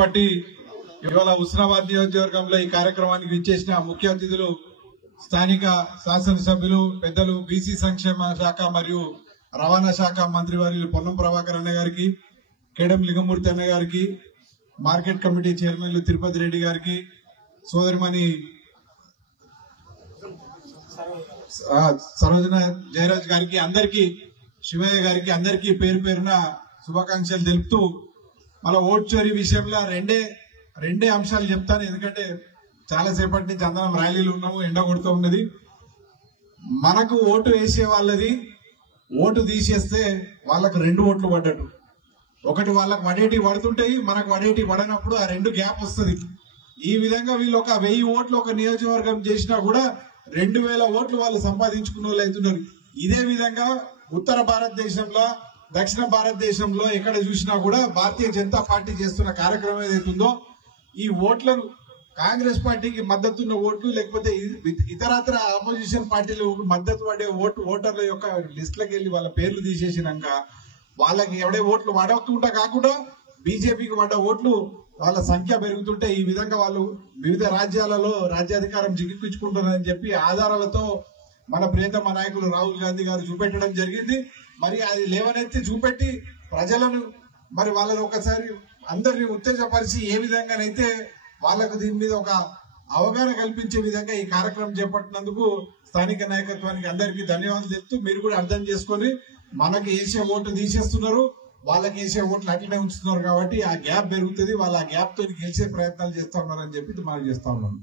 బట్టి ఇవాళ హుస్నాబాద్ నియోజకవర్గంలో ఈ కార్యక్రమానికి విచ్చేసిన ముఖ్య అతిథులు స్థానిక శాసనసభ్యులు పెద్దలు బీసీ సంక్షేమ శాఖ మరియు రవాణా శాఖ మంత్రివర్యులు పొన్నం ప్రభాకర్ అన్న గారికి, కేడం లింగమూర్తి అన్న గారికి, మార్కెట్ కమిటీ చైర్మన్లు తిరుపతి రెడ్డి గారికి, సోదరిమణి సరోజన జయరాజ్ గారికి, అందరికీ శివయ్య గారికి అందరికీ పేరు పేరున శుభాకాంక్షలు తెలుపుతూ మళ్ళీ ఓట్ చోరీ విషయంలో రెండే అంశాలు చెప్తాను. ఎందుకంటే చాలా సేపటి నుంచి అందరం ర్యాలీలు ఉన్నాము, ఎండ కొడుతూ ఉన్నది. మనకు ఓటు వేసే వాళ్ళది ఓటు తీసేస్తే వాళ్ళకు 2 ఓట్లు పడ్డట్టు. ఒకటి వాళ్ళకు వడేటి పడుతుంటాయి, మనకు వడేటి పడనప్పుడు ఆ 2 గ్యాప్ వస్తుంది. ఈ విధంగా వీళ్ళు ఒక 1000 ఓట్లు ఒక నియోజకవర్గం చేసినా కూడా 2000 ఓట్లు వాళ్ళు సంపాదించుకున్న వాళ్ళు అవుతున్నారు. ఇదే విధంగా ఉత్తర భారతదేశంలో, దక్షిణ భారతదేశంలో ఎక్కడ చూసినా కూడా భారతీయ జనతా పార్టీ చేస్తున్న కార్యక్రమం ఏదైతుందో ఈ ఓట్లను కాంగ్రెస్ పార్టీకి మద్దతున్న ఓట్లు లేకపోతే ఇతరత్ర ఆపోజిషన్ పార్టీలు మద్దతు పడే ఓటర్ల యొక్క లిస్టులకు వెళ్లి వాళ్ళ పేర్లు తీసేసినాక వాళ్ళకి ఎవడే ఓట్లు పడకుండా కాకుండా బీజేపీకి పడ్డ ఓట్లు వాళ్ళ సంఖ్య పెరుగుతుంటే ఈ విధంగా వాళ్ళు వివిధ రాజ్యాలలో రాజ్యాధికారం జిగిపించుకుంటున్నారని చెప్పి ఆధారాలతో మన ప్రియతమ నాయకులు రాహుల్ గాంధీ గారు చూపెట్టడం జరిగింది. మరి అది లేవనెత్తి చూపెట్టి ప్రజలను మరి వాళ్ళని ఒకసారి అందరినీ ఉత్తేజపరిచి ఏ విధంగానైతే వాళ్ళకు దీని మీద ఒక అవగాహన కల్పించే విధంగా ఈ కార్యక్రమం చేపట్టినందుకు స్థానిక నాయకత్వానికి అందరికీ ధన్యవాదాలు చెప్తూ మీరు కూడా అర్థం చేసుకొని మనకి వేసే ఓటు తీసేస్తున్నారు, వాళ్ళకి వేసే ఓట్లు అట్లనే ఉంచుతున్నారు కాబట్టి ఆ గ్యాప్ పెరుగుతుంది. వాళ్ళు ఆ గ్యాప్ తో గెలిచే ప్రయత్నాలు చేస్తా ఉన్నారని చెప్పి మనం చేస్తా ఉన్నాం.